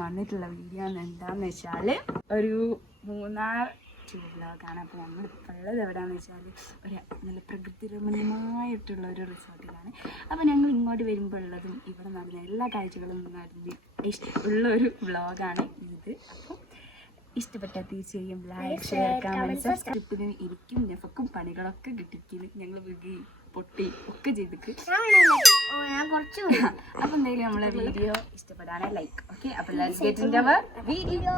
വന്നിട്ടുള്ള വീഡിയോ എന്താന്ന് വെച്ചാല് ഒരു മൂന്നാർ വ്ലോഗാണ്. അപ്പോൾ നമ്മൾ ഉള്ളത് എവിടെയാണെന്ന് വെച്ചാൽ ഒരു നല്ല പ്രകൃതി രമണീയമായിട്ടുള്ള ഒരു റിസോർട്ടിലാണ്. അപ്പോൾ ഞങ്ങൾ ഇങ്ങോട്ട് വരുമ്പോൾ ഉള്ളതും ഇവിടെ നടന്ന എല്ലാ കാഴ്ചകളും നടന്ന് ഉള്ള ഒരു വ്ലോഗാണ് ഇത്. അപ്പോൾ ഇഷ്ടപ്പെട്ട തീർച്ചയായും ലൈക്ക്, ഷെയർ, കമന്റ്, സബ്സ്ക്രൈബിന് ഇരിക്കും. നെഫക്കും പണികളൊക്കെ കിട്ടിക്കുന്നു. ഞങ്ങൾ വികി പൊട്ടി ഒക്കെ ചെയ്തിട്ട്. അപ്പം എന്തെങ്കിലും നമ്മളെ വീഡിയോ ഇഷ്ടപ്പെടാണ് ലൈക്ക്. ഓക്കെ, അപ്പോൾ let's get into our video.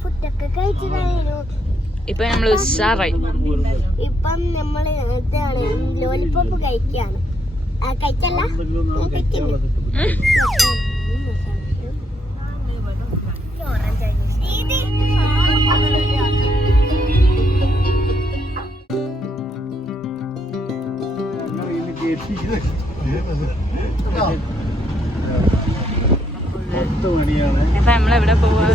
ഫുഡൊക്കെ കഴിച്ചതായിരുന്നു. ഇപ്പൊ നമ്മള് ഉഷാറായി. ഇപ്പം നമ്മള് ലോലിപോപ്പ് കഴിക്കാണ്. കഴിച്ചല്ല ഇപ്പൊ നമ്മളെവിടെ പോവാ?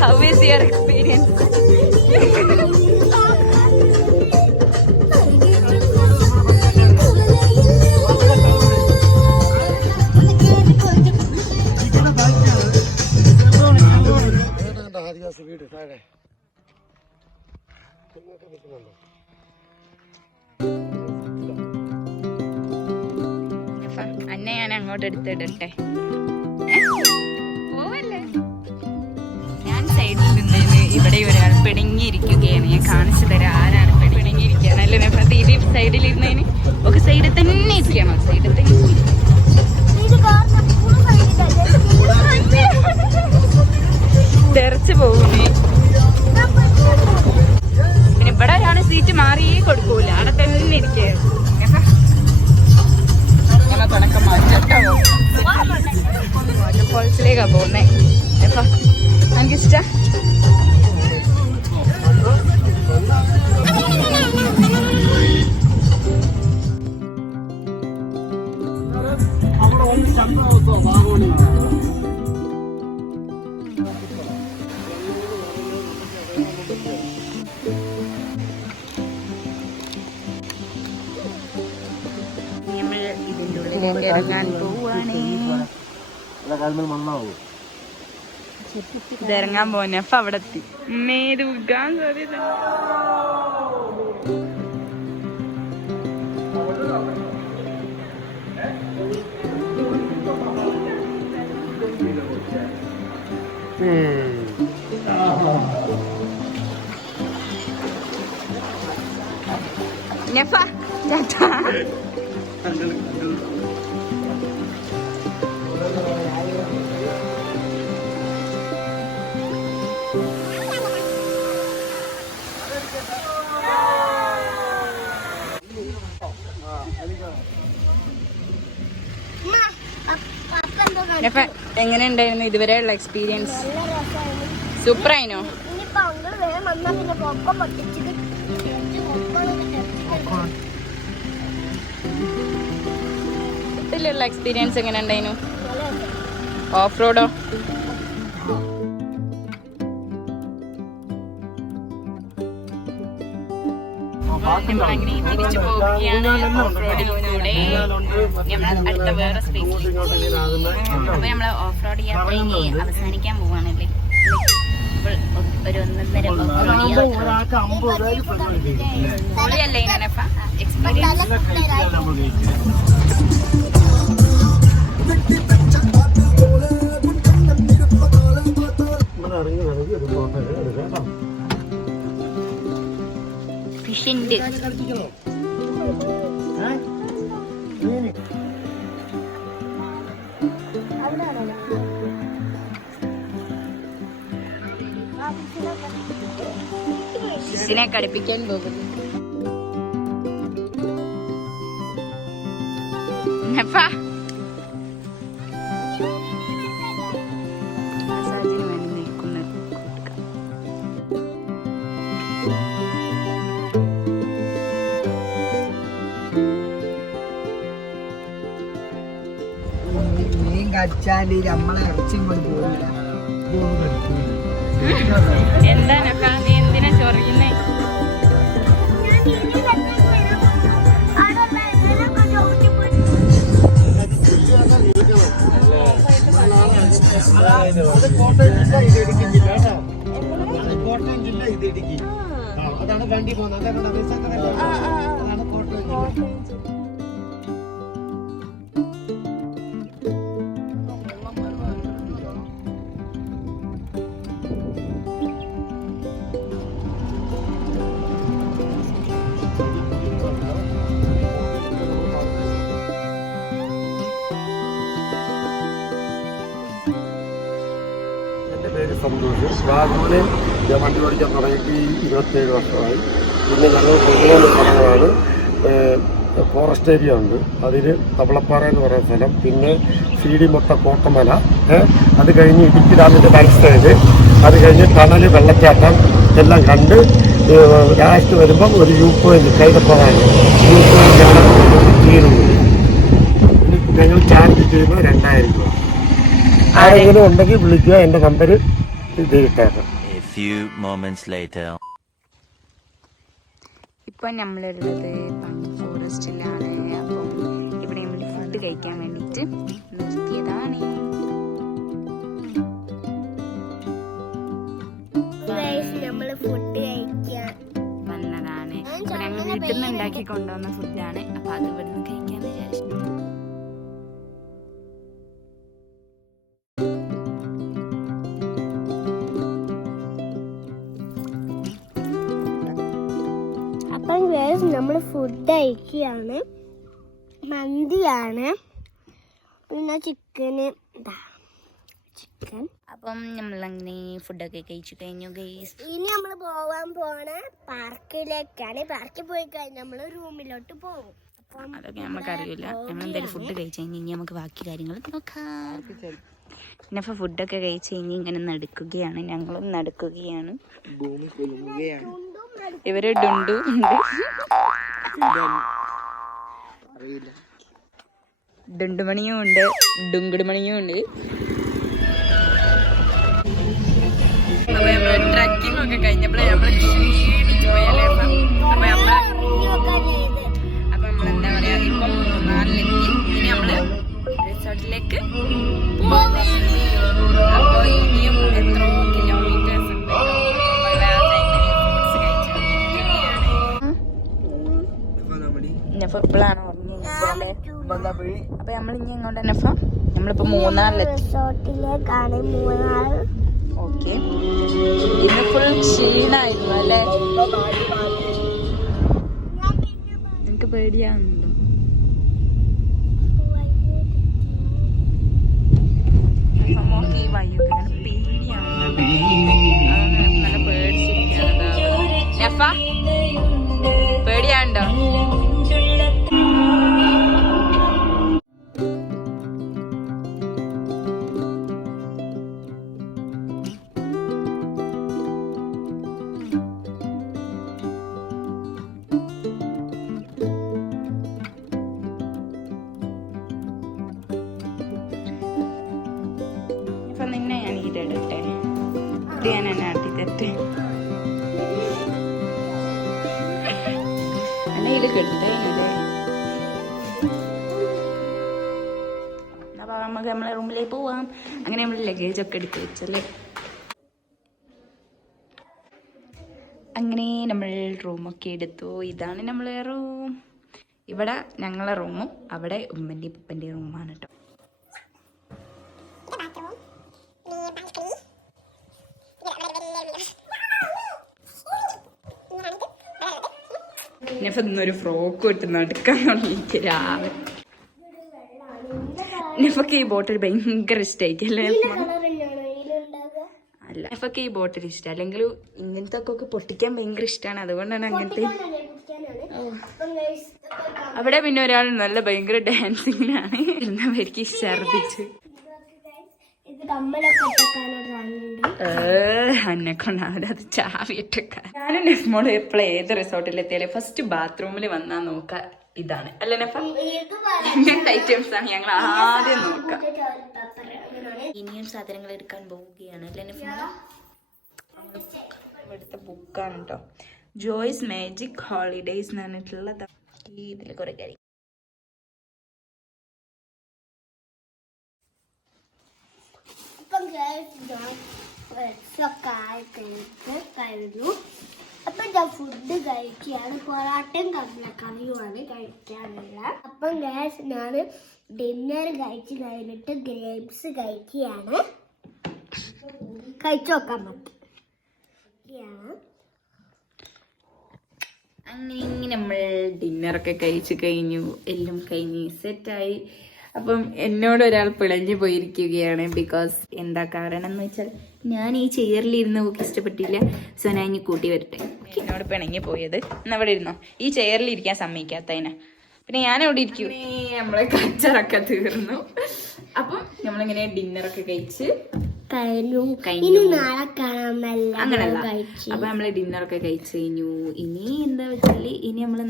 How is your experience? അന്നെ ഞാൻ അങ്ങോട്ട് എടുത്തിടട്ടെ. പോവല്ലേ? ഞാൻ സൈഡിൽ നിന്നതിന് ഇവിടെ ഒരാൾ പിണങ്ങിയിരിക്കുകയാണ്. ഞാൻ കാണിച്ചു തരാം ആരാണ് പിണങ്ങിയിരിക്കുകയാണ്. അല്ലേ പ്രതീതി സൈഡിലിരുന്നതിന് ഒക്കെ സൈഡിൽ തന്നെ ഇരിക്കണം. സൈഡിൽ തന്നെ തെറിച്ച് പോകുന്നേ. പിന്നെ ഇവിടെ ഒരാണ് സീറ്റ് മാറിയേ കൊടുക്കൂല. അവിടെ തന്നെ ഇരിക്കുക. തുടക്കം വാട്ടർഫോൾസിലേക്കാ പോകുന്നേ. എനിക്കിഷ്ട ഫോറസ്റ്റിലേക്ക് ഇറങ്ങാൻ പോവാണ്. ഇറങ്ങാൻ പോന്നെ അപ്പൊ അവിടെ എത്തി. ഉഗാൻ സാധ്യത. Nefa, Tata. എങ്ങനെ ഉണ്ടായിരുന്നു ഇതുവരെയുള്ള എക്സ്പീരിയൻസ്? സൂപ്പർ ആയിനോ? ഇതിലുള്ള എക്സ്പീരിയൻസ് എങ്ങനെ ഉണ്ടായിരുന്നു? ഓഫ് റോഡോ? നമ്മളങ്ങനെ തിരിച്ചു പോവുകയാണ് ഓഫ് റോഡിലൂടെ. അടുത്ത വേറെ സ്പേസിലേക്ക്. അപ്പൊ നമ്മള് ഓഫ് റോഡ് യാത്ര ഇനി അവസാനിക്കാൻ പോവാണല്ലേ. ഒരു 1.5 പൊളിയല്ലേ ഇനഫ എക്സ്പീരിയൻസ്? ഫിഷിന്റെ ഫിഷിനെ കടിപ്പിക്കാൻ പോകുന്നു. മസാജിന് വേണ്ടി നിൽക്കുന്ന മീൻ കടിച്ചാല് നമ്മളെ ഇറച്ചിയും കൊണ്ട് പോകില്ല. എന്താണ് നീ എന്തിനാ ചൊറിയുന്നേ? കോട്ടയം ജില്ല ഇത് ഇടുക്കി. അതാണ് വണ്ടി പോകുന്നത്. അതാണ് കോട്ടയം ജില്ല. എൻ്റെ പേര് സന്തോഷ്. ബാഗൂരിൽ ഞാൻ വണ്ടി ഓടിക്കാൻ തുടങ്ങിയിട്ട് 27 വർഷമായി. പിന്നെ ഞങ്ങൾ കൊണ്ടുപോകുന്ന സ്ഥലങ്ങളാണ് ഫോറസ്റ്റ് ഏരിയ ഉണ്ട്. അതിൽ തവളപ്പാറ എന്ന് പറയുന്ന സ്ഥലം, പിന്നെ സീഡിമൊട്ട കോട്ടമല, അത് കഴിഞ്ഞ് ഇടുക്കി ഡാമിൻ്റെ ബാക്ക് സൈഡ്, അത് കഴിഞ്ഞ് ടണൽ, വെള്ളച്ചാട്ടം എല്ലാം കണ്ട് ലാസ്റ്റ് വരുമ്പം ഒരു വ്യൂ പോയിന്റ് കൈതപ്പാറാണ്. വ്യൂ പോയിന്റാണ് തീരുന്നത്. ഞങ്ങൾ ചാർജ് ചെയ്യുമ്പോൾ 2000 രൂപ. ആരെങ്കിലും ഉണ്ടെങ്കിൽ വിളിക്കുക. എൻ്റെ നമ്പർ ഇത് കിട്ടാറ്. ഇപ്പം നമ്മളുള്ളത് പങ്ക് ഫോറസ്റ്റിലാണ്. അപ്പം ഇവിടെ നമ്മൾ ഫുഡ് കഴിക്കാൻ വേണ്ടിയിട്ട് നിർത്തിയതാണ്. നമ്മള് ഫുഡ് കഴിക്കാൻ വന്നതാണ്. അപ്പൊ ഞങ്ങൾ വീട്ടിൽ നിന്ന് ഉണ്ടാക്കി കൊണ്ടുവന്ന ഫുഡാണ്. അപ്പൊ അത് ഇവിടുന്ന് കഴിക്കാന്ന് വിചാരിച്ചു. അപ്പം നമ്മൾ ഫുഡ് കഴിക്കുകയാണ്. മന്തിയാണ്, പിന്നെ ചിക്കൻ. അപ്പം നമ്മളങ്ങനെ ഫുഡൊക്കെ കഴിച്ചു കഴിഞ്ഞു ഗൈസ്. ഇനി നമ്മൾ പോവാൻ പോണ പാർക്കിലേക്കാണ്. പാർക്കിൽ പോയി കഴിഞ്ഞാൽ നമ്മൾ റൂമിലോട്ട് പോകും. അതൊക്കെ നമുക്കറിയില്ല. നമ്മൾ എന്തായാലും ഫുഡ് കഴിച്ചു കഴിഞ്ഞ് ഇനി നമുക്ക് ബാക്കി കാര്യങ്ങൾ നോക്കാം. പിന്നെ ഇപ്പൊ ഫുഡൊക്കെ കഴിച്ച് കഴിഞ്ഞ് ഇങ്ങനെ നടക്കുകയാണ്. ഞങ്ങളും നടക്കുകയാണ്. ഇവര് ഡുണ്ടു ഉണ്ട്, ഡുണ്ടുമണിയും ഉണ്ട്, ഡുങ്കിടുമണിയും ഉണ്ട്. അപ്പൊ നമ്മള് ട്രക്കിംഗ് ഒക്കെ കഴിഞ്ഞപ്പോഴേ നമ്മള് ക്ഷീണിച്ചു പോയല്ലേ. അപ്പൊ നമ്മളെന്താ പറയാ, ഇപ്പം 4-ലെത്തി. ഇനി നമ്മള് റിസോർട്ടിലേക്ക് അപ്പൊ ഇനിയും എത്രയോ കിലോമീറ്റേഴ്സ് ഉണ്ട്. ഇപ്പോഴാണ് ഉറങ്ങിയല്ലേ? അപ്പൊ നമ്മളിനി എങ്ങോട്ട് തന്നെ നമ്മളിപ്പോ മൂന്നാറിലെത്തി. റിസോർട്ടിലേക്കാണ് മൂന്നാർ. ഓക്കെ, ഇന്ന് ഫുൾ ക്ഷീണായിരുന്നു അല്ലേ? നിനക്ക് പേടിയാവുന്നുണ്ടോ? ഈ വയ്യൊക്കെ പേടിയാവുന്നുണ്ട്. അതാണ് നല്ല പേടിച്ചിരിക്കുകയാണ്. പേടിയാണ്ടോ? നിന്നെ ഞാൻ ഇടട്ടെ, ഇത് ഞാൻ എന്നെ ആട്ടി തെറ്റേ എന്നെ ഇത് കിട്ടേ. അപ്പൊ നമുക്ക് നമ്മളെ റൂമിലേക്ക് പോവാം. അങ്ങനെ നമ്മൾ ലഗേജ് ഒക്കെ എടുത്ത് വെച്ചല്ലേ. അങ്ങനെ നമ്മൾ റൂമൊക്കെ എടുത്തു. ഇതാണ് നമ്മളെ റൂം. ഇവിടെ ഞങ്ങളെ റൂമും അവിടെ ഉമ്മൻ്റെ ഉപ്പൻ്റെ റൂമാണ് കേട്ടോ. ഇന്നൊരു ഫ്രോക്ക് ഇട്ട് നടക്കാൻ തുടങ്ങിയിട്ട് രാവിലെ. നെഫക്ക് ഈ ബോട്ടിൽ ഭയങ്കര ഇഷ്ടമായിക്കല്ലേ? അല്ല, നെഫക്ക് ഈ ബോട്ടിൽ ഇഷ്ടം. അല്ലെങ്കിൽ ഇങ്ങനത്തെ ഒക്കെ പൊട്ടിക്കാൻ ഭയങ്കര ഇഷ്ടമാണ്. അതുകൊണ്ടാണ് അങ്ങനത്തെ. അവിടെ പിന്നെ ഒരാൾ നല്ല ഭയങ്കര ഡാൻസിങ്ങിനാണ്. എന്നവർക്ക് ഛർദിച്ച് എന്നെ കൊണ്ടാവില്ല, അത് ചാവിയിട്ടൊക്കെ. ഞാനും നെഫ്മോള് എപ്പോഴും ഏത് റിസോർട്ടിലെത്തിയാലും ഫസ്റ്റ് ബാത്റൂമിൽ വന്നാൽ നോക്കാം ഇതാണ് അല്ല നെഫ? ഇങ്ങനത്തെ ഐറ്റംസ് ആണ് ഞങ്ങൾ ആദ്യം നോക്കാം. ഇനിയും സാധനങ്ങൾ എടുക്കാൻ പോവുകയാണ് അല്ലേ നെഫ? ഇവിടുത്തെ ബുക്കാണ് കേട്ടോ, ജോയ്സ് മാജിക് ഹോളിഡേയ്സ് എന്ന് പറഞ്ഞിട്ടുള്ളത്. ഇതിൽ കുറെ കാര്യം. കഴിഞ്ഞു. അപ്പം ഞാൻ ഫുഡ് കഴിക്കുകയാണ്. പൊറാട്ടയും കടലക്കറിയുമാണ് കഴിക്കാനുള്ള. അപ്പം ഗ്യാസ് ഞാൻ ഡിന്നർ കഴിച്ച് കഴിഞ്ഞിട്ട് ഗ്രേപ്സ് കഴിക്കുകയാണ്. കഴിച്ചു നോക്കാൻ പറ്റും. അങ്ങനെ നമ്മൾ ഡിന്നറൊക്കെ കഴിച്ചു കഴിഞ്ഞു. എല്ലാം കഴിഞ്ഞ് സെറ്റായി. അപ്പം എന്നോട് ഒരാൾ പിളഞ്ഞു പോയിരിക്കുകയാണ്. ബിക്കോസ് എന്താ കാരണം എന്ന് വെച്ചാൽ ഞാൻ ഈ ചെയറിലിരുന്ന് ഒക്കെ ഇഷ്ടപ്പെട്ടില്ല. സോ ഞാൻ ഇനി കൂട്ടി വരട്ടെ. എന്നോട് പിണങ്ങി പോയത്. എന്നവിടെ ഇരുന്നോ, ഈ ചെയറിലിരിക്കാൻ സമ്മതിക്കാത്തതിനെ. പിന്നെ ഞാൻ അവിടെ ഇരിക്കും. നമ്മളെ കച്ചറൊക്കെ തീർന്നു. അപ്പം നമ്മളിങ്ങനെ ഡിന്നറൊക്കെ കഴിച്ച് അങ്ങനല്ല. അപ്പൊ നമ്മള് ഡിന്നറൊക്കെ കഴിച്ചു കഴിഞ്ഞു. ഇനി എന്താ വെച്ചാല് ഇനി നമ്മള്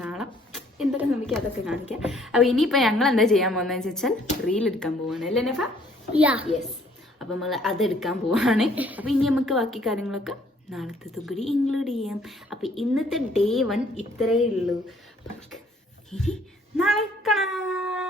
നാളെ എന്തൊക്കെ നമുക്ക് അതൊക്കെ കാണിക്കാം. അപ്പൊ ഇനിയിപ്പോ ഞങ്ങൾ എന്താ ചെയ്യാൻ പോകുന്നതെന്ന് വെച്ചാൽ റീൽ എടുക്കാൻ പോവാണ് അല്ലേ നെഫ? യെസ്. അപ്പൊ നമ്മൾ അതെടുക്കാൻ പോവാണ്. അപ്പൊ ഇനി നമുക്ക് ബാക്കി കാര്യങ്ങളൊക്കെ നാളത്തെ കൂടി ഇൻക്ലൂഡ് ചെയ്യാം. അപ്പൊ ഇന്നത്തെ ഡേ 1 ഇത്രയേ ഉള്ളൂ. ഇനി